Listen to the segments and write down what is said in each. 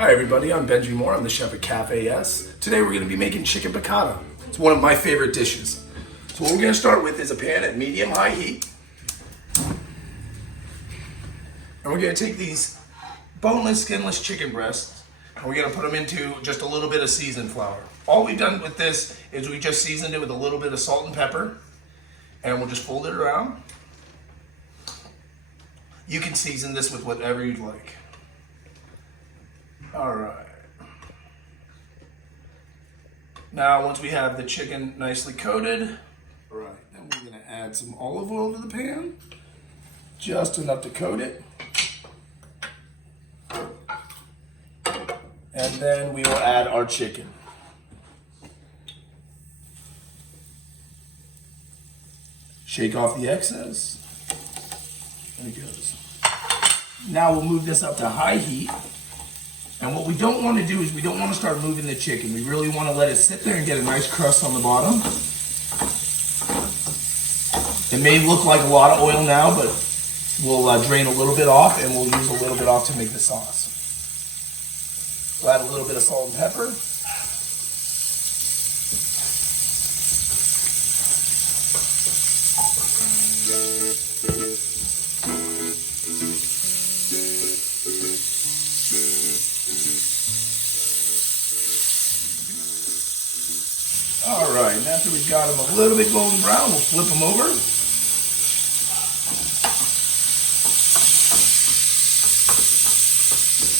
Hi everybody, I'm Benji Moore. I'm the chef at Cafe S. Today we're going to be making chicken piccata. It's one of my favorite dishes. So what we're going to start with is a pan at medium-high heat. And we're going to take these boneless, skinless chicken breasts and we're going to put them into just a little bit of seasoned flour. All we've done with this is we just seasoned it with a little bit of salt and pepper, and we'll just fold it around. You can season this with whatever you'd like. All right. Now, once we have the chicken nicely coated, all right, then we're going to add some olive oil to the pan, just enough to coat it. And then we will add our chicken. Shake off the excess. There it goes. Now we'll move this up to high heat. And what we don't want to do is we don't want to start moving the chicken. We really want to let it sit there and get a nice crust on the bottom. It may look like a lot of oil now, but we'll drain a little bit off and we'll use a little bit off to make the sauce. We'll add a little bit of salt and pepper. All right, and after we've got them a little bit golden brown, we'll flip them over.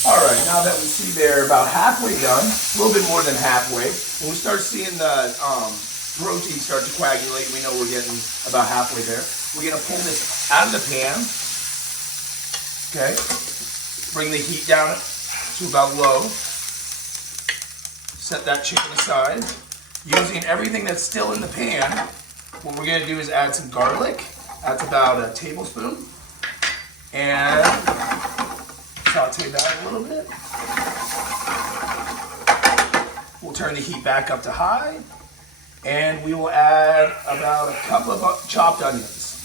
All right, now that we see they're about halfway done, a little bit more than halfway, when we start seeing the protein start to coagulate, we know we're getting about halfway there. We're gonna pull this out of the pan, okay? Bring the heat down to about low. Set that chicken aside. Using everything that's still in the pan, what we're going to do is add some garlic. That's about a tablespoon. And saute that a little bit. We'll turn the heat back up to high. And we will add about a cup of chopped onions.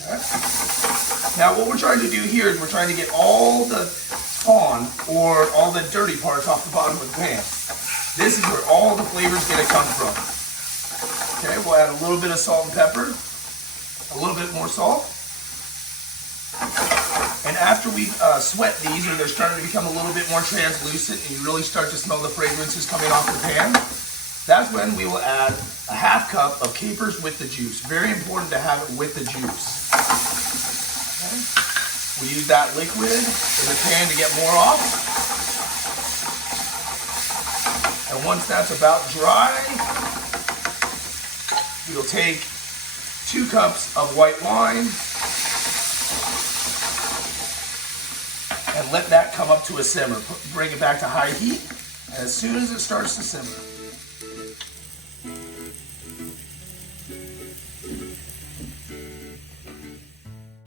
Okay. Now what we're trying to do here is we're trying to get all the spawn or all the dirty parts off the bottom of the pan. This is where all the flavor's gonna come from. Okay, we'll add a little bit of salt and pepper, a little bit more salt. And after we sweat these, or they're starting to become a little bit more translucent and you really start to smell the fragrances coming off the pan, that's when we will add a half cup of capers with the juice. Very important to have it with the juice. Okay. We use that liquid in the pan to get more off. And once that's about dry, we'll take 2 cups of white wine and let that come up to a simmer. Bring it back to high heat, and as soon as it starts to simmer,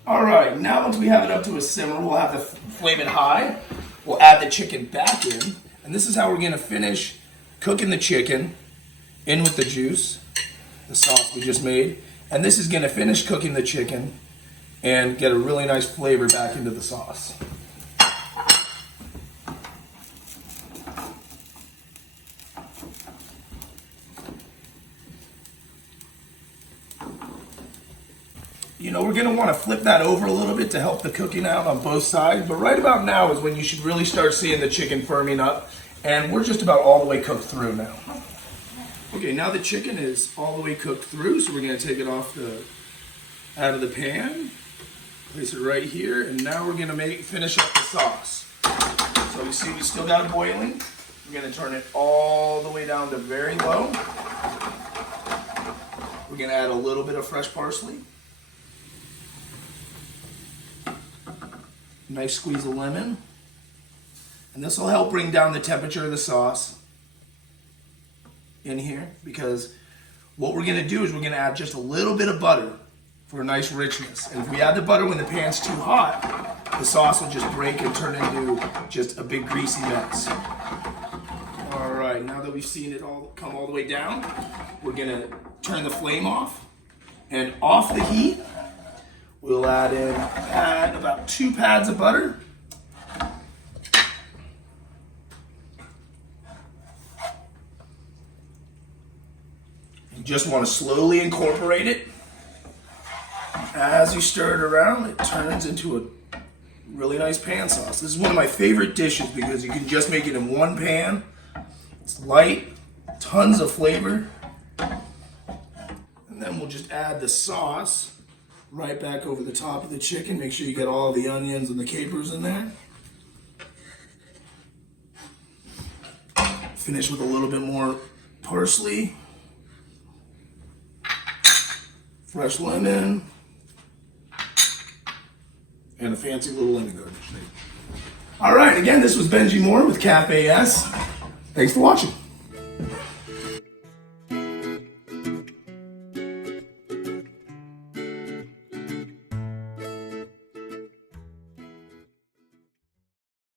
all right, now once we have it up to a simmer, we'll have the flame it high. We'll add the chicken back in, and this is how we're going to finish cooking the chicken in with the juice, the sauce we just made. And this is going to finish cooking the chicken and get a really nice flavor back into the sauce. You know, we're going to want to flip that over a little bit to help the cooking out on both sides. But right about now is when you should really start seeing the chicken firming up. And we're just about all the way cooked through now. Okay, now the chicken is all the way cooked through, so we're going to take it off out of the pan, place it right here, and now we're going to finish up the sauce. So you see we still got it boiling. We're going to turn it all the way down to very low. We're going to add a little bit of fresh parsley. Nice squeeze of lemon. And this will help bring down the temperature of the sauce in here, because what we're going to do is we're going to add just a little bit of butter for a nice richness. And if we add the butter when the pan's too hot, the sauce will just break and turn into just a big greasy mess. All right, now that we've seen it all come all the way down, we're going to turn the flame off, and off the heat, we'll add about 2 pads of butter. You just want to slowly incorporate it. As you stir it around, it turns into a really nice pan sauce. This is one of my favorite dishes because you can just make it in one pan. It's light, tons of flavor. And then we'll just add the sauce right back over the top of the chicken. Make sure you get all the onions and the capers in there. Finish with a little bit more parsley, fresh lemon, and a fancy little lemon garnish. All right, again, this was Benji Moore with Cafe S. Thanks for watching.